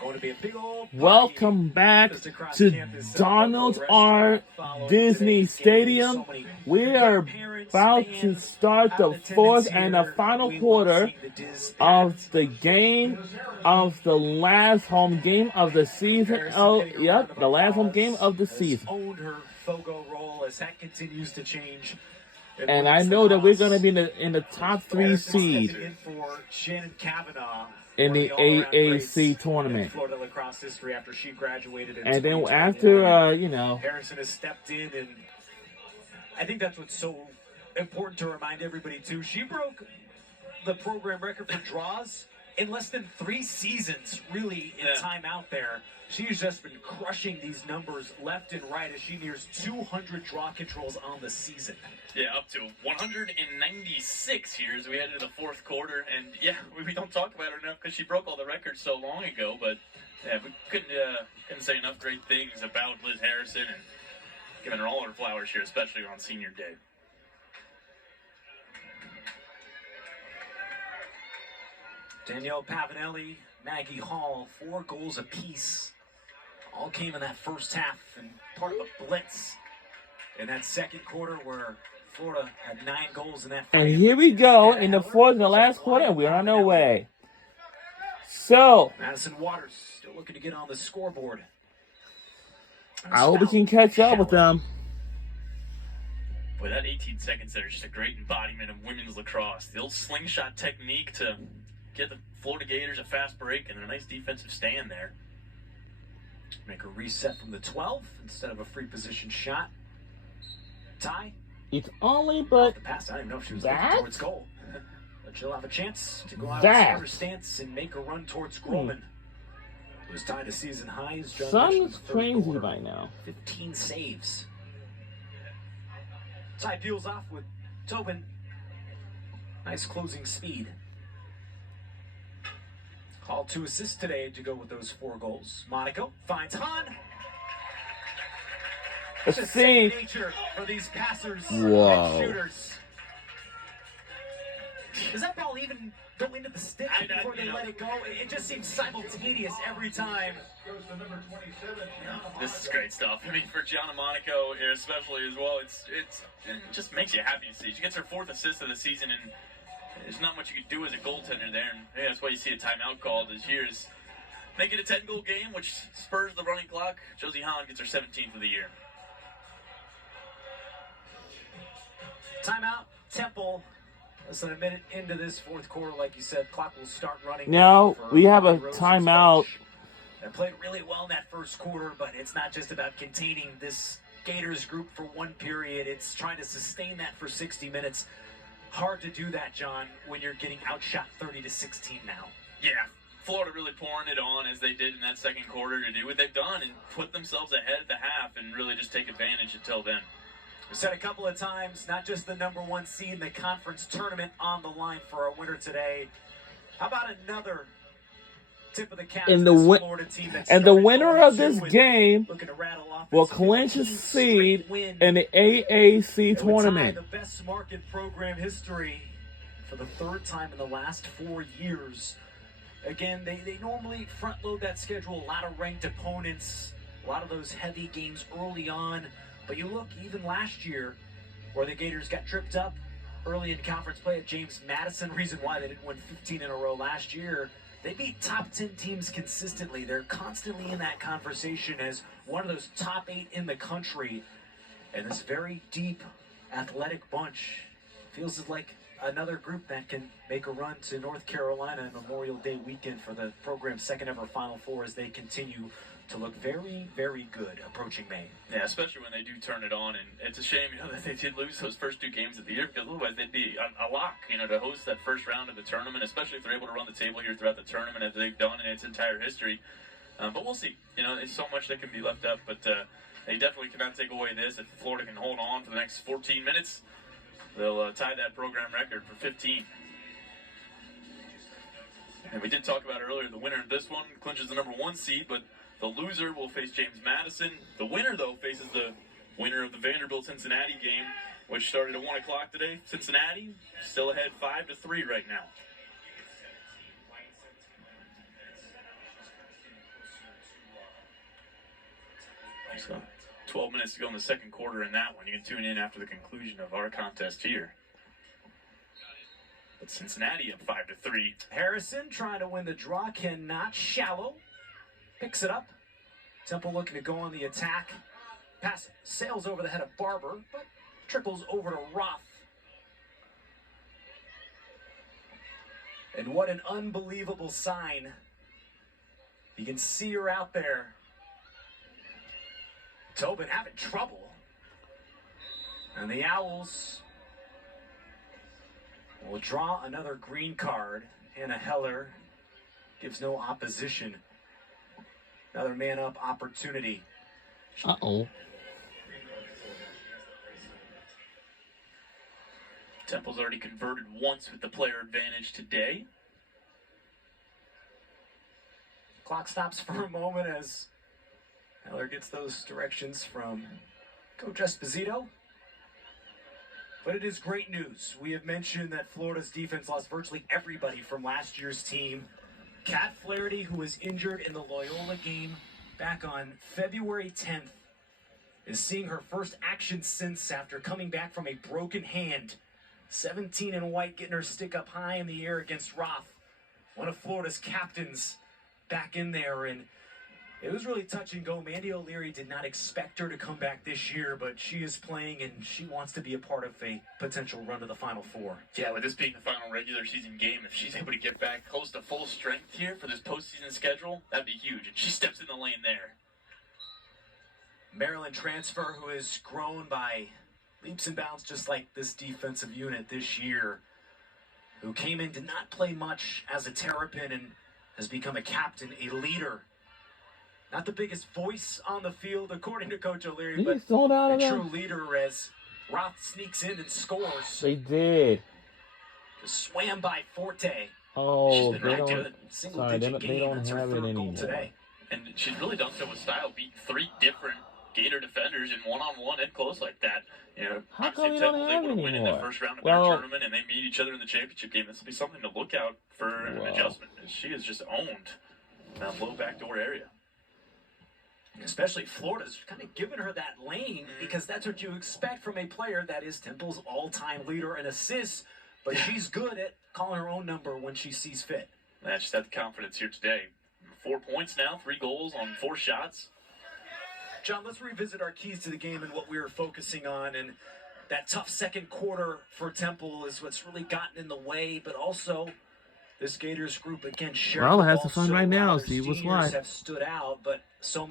Going to be a big old Welcome back to Donald R. Disney Stadium. We are about to start the fourth and the final quarter of the game of the last home game of the season. Oh, yep, the last home game of the season. Owned her Fogo role as that continues to change. And I know that we're going to be in the top 3 seed in for Shannon Kavanaugh in the AAC tournament. Florida lacrosse history after she graduated in and then after, Harrison has stepped in, and I think that's what's so important to remind everybody too. She broke the program record for draws in less than 3 seasons, really, in time out there. She's just been crushing these numbers left and right as she nears 200 draw controls on the season. Yeah, up to 196 here as we head into the fourth quarter. And, yeah, we don't talk about her enough because she broke all the records so long ago. But, yeah, we couldn't say enough great things about Liz Harrison and giving her all her flowers here, especially on senior day. Danielle Pavanelli, Maggie Hall, 4 goals apiece. All came in that first half and part of a blitz in that second quarter where Florida had 9 goals in that frame. And here we go in the fourth and the last quarter, and we're on our way. So, Madison Waters still looking to get on the scoreboard. I hope we can catch up with them. Boy, that 18 seconds there is just a great embodiment of women's lacrosse. The old slingshot technique to get the Florida Gators a fast break and a nice defensive stand there. Make a reset from the 12 instead of a free position shot. Ty. It's only but the pass. I didn't know if she was looking towards goal. But she'll have a chance to go out of her stance and make a run towards Groman. Who's tied a season high as John Sun's crazy by now. 15 saves. Ty peels off with Tobin. Nice closing speed. All 2 assists today to go with those 4 goals. Monaco finds Hahn. Let's see. Nature for these passers Whoa. and shooters. Does that ball even go into the stick before they let it go? It just seems simultaneous every time. This is great stuff. I mean, for Gianna Monaco, especially as well, it just makes you happy to see. She gets her 4th assist of the season, and there's not much you can do as a goaltender there, and yeah, that's why you see a timeout called this year. Is make it a 10-goal game, which spurs the running clock. Josie Hahn gets her 17th of the year. Timeout, Temple. Less than a minute into this fourth quarter, like you said, clock will start running. Now we have a timeout. They played really well in that first quarter, but it's not just about containing this Gators group for 1 period. It's trying to sustain that for 60 minutes. Hard to do that, John, when you're getting outshot 30-16 now. Yeah, Florida really pouring it on as they did in that second quarter to do what they've done and put themselves ahead at the half and really just take advantage until then. We said a couple of times, not just the number 1 seed in the conference tournament on the line for our winner today. How about another tip of the cap in to this Florida team and the winner of this game will off clinch a seed in the AAC tournament. The best mark in program history for the 3rd time in the last 4 years. Again, they normally front load that schedule, a lot of ranked opponents, a lot of those heavy games early on. But you look, even last year, where the Gators got tripped up early in conference play at James Madison, reason why they didn't win 15 in a row last year, they beat top 10 teams consistently. They're constantly in that conversation as one of those top 8 in the country. And this very deep, athletic bunch feels like another group that can make a run to North Carolina Memorial Day weekend for the program's 2nd ever Final Four as they continue to look very, very good approaching May. Yeah, especially when they do turn it on, and it's a shame, that they did lose those first 2 games of the year, because otherwise they'd be a lock, to host that first round of the tournament, especially if they're able to run the table here throughout the tournament as they've done in its entire history. But we'll see. There's so much that can be left up, but they definitely cannot take away this. If Florida can hold on for the next 14 minutes, they'll tie that program record for 15. And we did talk about earlier, the winner of this one clinches the number 1 seed, but the loser will face James Madison. The winner, though, faces the winner of the Vanderbilt-Cincinnati game, which started at 1 o'clock today. Cincinnati still ahead 5-3 right now. So 12 minutes to go in the second quarter in that one. You can tune in after the conclusion of our contest here. But Cincinnati up 5-3. Harrison trying to win the draw, cannot. Shallow picks it up. Temple looking to go on the attack. Pass sails over the head of Barber, but trickles over to Roth. And what an unbelievable sign. You can see her out there. Tobin having trouble. And the Owls will draw another green card. Hannah Heller gives no opposition. Another man-up opportunity. Uh-oh. Temple's already converted once with the player advantage today. Clock stops for a moment as Heller gets those directions from Coach Esposito. But it is great news. We have mentioned that Florida's defense lost virtually everybody from last year's team. Kat Flaherty, who was injured in the Loyola game back on February 10th, is seeing her first action since after coming back from a broken hand. 17 in white, getting her stick up high in the air against Roth, one of Florida's captains, back in there. And it was really touch and go. Mandy O'Leary did not expect her to come back this year, but she is playing and she wants to be a part of a potential run to the Final Four. Yeah, with this being the final regular season game, if she's able to get back close to full strength here for this postseason schedule, that'd be huge. And she steps in the lane there. Maryland transfer who has grown by leaps and bounds just like this defensive unit this year, who came in, did not play much as a Terrapin and has become a captain, a leader. Not the biggest voice on the field, according to Coach O'Leary, but a true leader as Roth sneaks in and scores. They did. Just swam by Forte. Oh, She's been right to a single-digit game. They don't That's her have it third goal anymore. today. And she's really done so with style, beat 3 different Gator defenders in one-on-one and close like that. You know, How come obviously you don't Temple's have able to it win in the anymore? first round of Well, their tournament, and they meet each other in the championship game. This will be something to look out for an adjustment. She has just owned that low backdoor area. Especially Florida's kind of giving her that lane because that's what you expect from a player that is Temple's all-time leader in assists, but she's good at calling her own number when she sees fit. That's just had the confidence here today. 4 points now, 3 goals on 4 shots. John, let's revisit our keys to the game and what we were focusing on. And that tough second quarter for Temple is what's really gotten in the way, but also this Gators group, again, sharing Well, the it has ball the fun so right now. well. See Their what's seniors what. have stood out, but so many